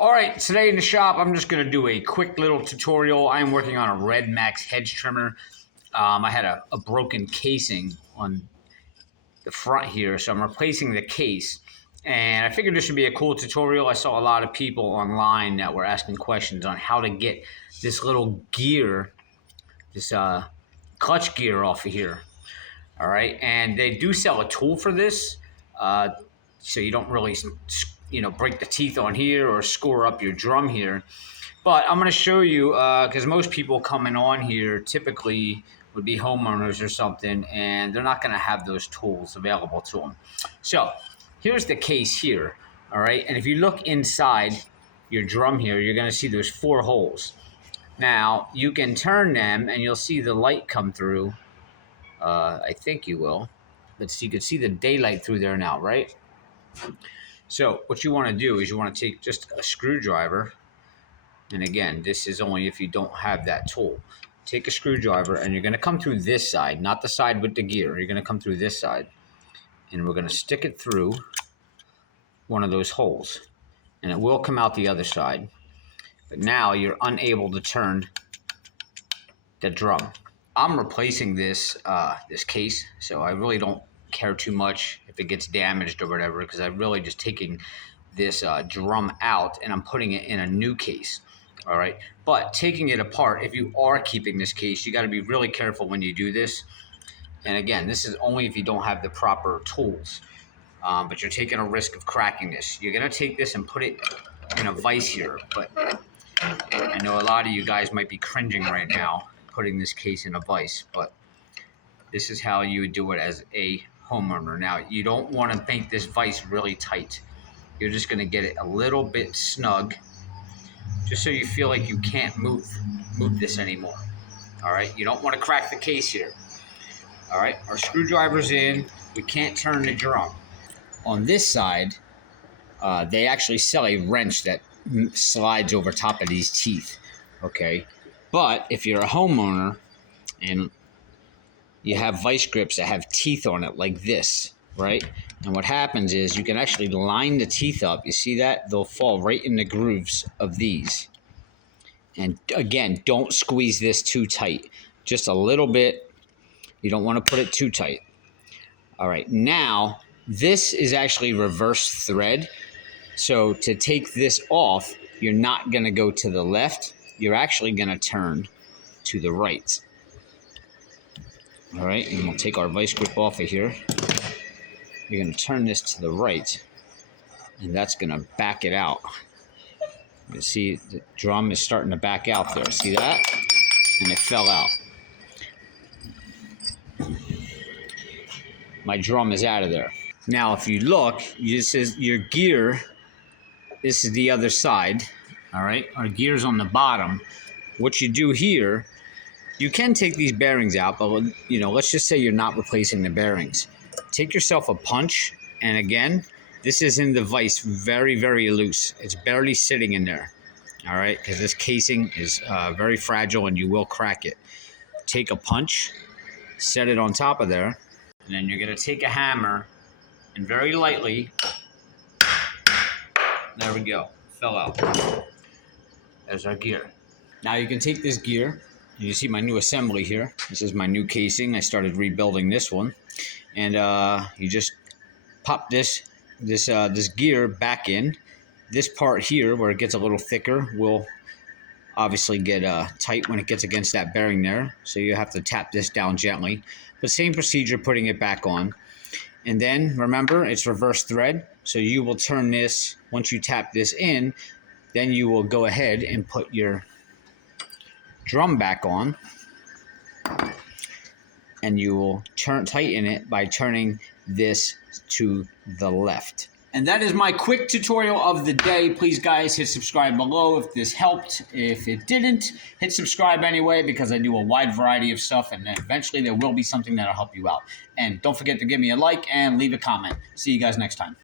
All right, today in the shop, I'm just going to do a quick little tutorial. I'm working on a Redmax Hedge Trimmer. I had a broken casing on the front here, so I'm replacing the case. And I figured this should be a cool tutorial. I saw a lot of people online that were asking questions on how to get this little gear, this clutch gear off of here. All right, and they do sell a tool for this, so you don't really break the teeth on here or score up your drum here. But I'm going to show you, because most people coming on here typically would be homeowners or something, and they're not going to have those tools available to them. So here's the case here, all right? And if you look inside your drum here, you're going to see there's 4 holes. Now, you can turn them, and you'll see the light come through. I think you will. But you can see the daylight through there now, right? So what you want to do is you want to take just a screwdriver, and again, this is only if you don't have that tool. Take a screwdriver, and you're going to come through this side, not the side with the gear. You're going to come through this side, and we're going to stick it through one of those holes, and it will come out the other side. But now you're unable to turn the drum. I'm replacing this this case, so I really don't care too much if it gets damaged or whatever, because I'm really just taking this drum out and I'm putting it in a new case. All right, but taking it apart, if you are keeping this case, you got to be really careful when you do this. And again, this is only if you don't have the proper tools, but you're taking a risk of cracking this. You're going to take this and put it in a vise here, but I know a lot of you guys might be cringing right now putting this case in a vise, but this is how you would do it as a homeowner. Now, you don't want to make this vise really tight. You're just going to get it a little bit snug, just so you feel like you can't move this anymore. All right, you don't want to crack the case here. All right, our screwdriver's in. We can't turn the drum. On this side, they actually sell a wrench that slides over top of these teeth. Okay, but if you're a homeowner and you have vice grips that have teeth on it like this, right? And what happens is you can actually line the teeth up. You see that? They'll fall right in the grooves of these. And again, don't squeeze this too tight. Just a little bit. You don't want to put it too tight. All right, now this is actually reverse thread. So to take this off, you're not going to go to the left. You're actually going to turn to the right. All right, and we'll take our vice grip off of here. You're going to turn this to the right, and that's going to back it out. You see the drum is starting to back out there. See that? And it fell out. My drum is out of there. Now, if you look, this is your gear. This is the other side. All right, our gear's on the bottom. What you do here, you can take these bearings out, but let's just say you're not replacing the bearings. Take yourself a punch, and again, this is in the vise very, very loose. It's barely sitting in there, all right, because this casing is very fragile and you will crack it. Take a punch, set it on top of there, and then you're going to take a hammer and very lightly, there we go, fell out. There's our gear. Now you can take this gear. You see my new assembly here. This is my new casing. I started rebuilding this one. And you just pop this gear back in. This part here, where it gets a little thicker, will obviously get tight when it gets against that bearing there. So you have to tap this down gently. But same procedure, putting it back on. And then, remember, it's reverse thread. So you will turn this, once you tap this in, then you will go ahead and put your drum back on, and you will tighten it by turning this to the left. And that is my quick tutorial of the day. Please, guys, hit subscribe below if this helped. If it didn't, hit subscribe anyway, because I do a wide variety of stuff, and eventually there will be something that'll help you out. And don't forget to give me a like and leave a comment. See you guys next time.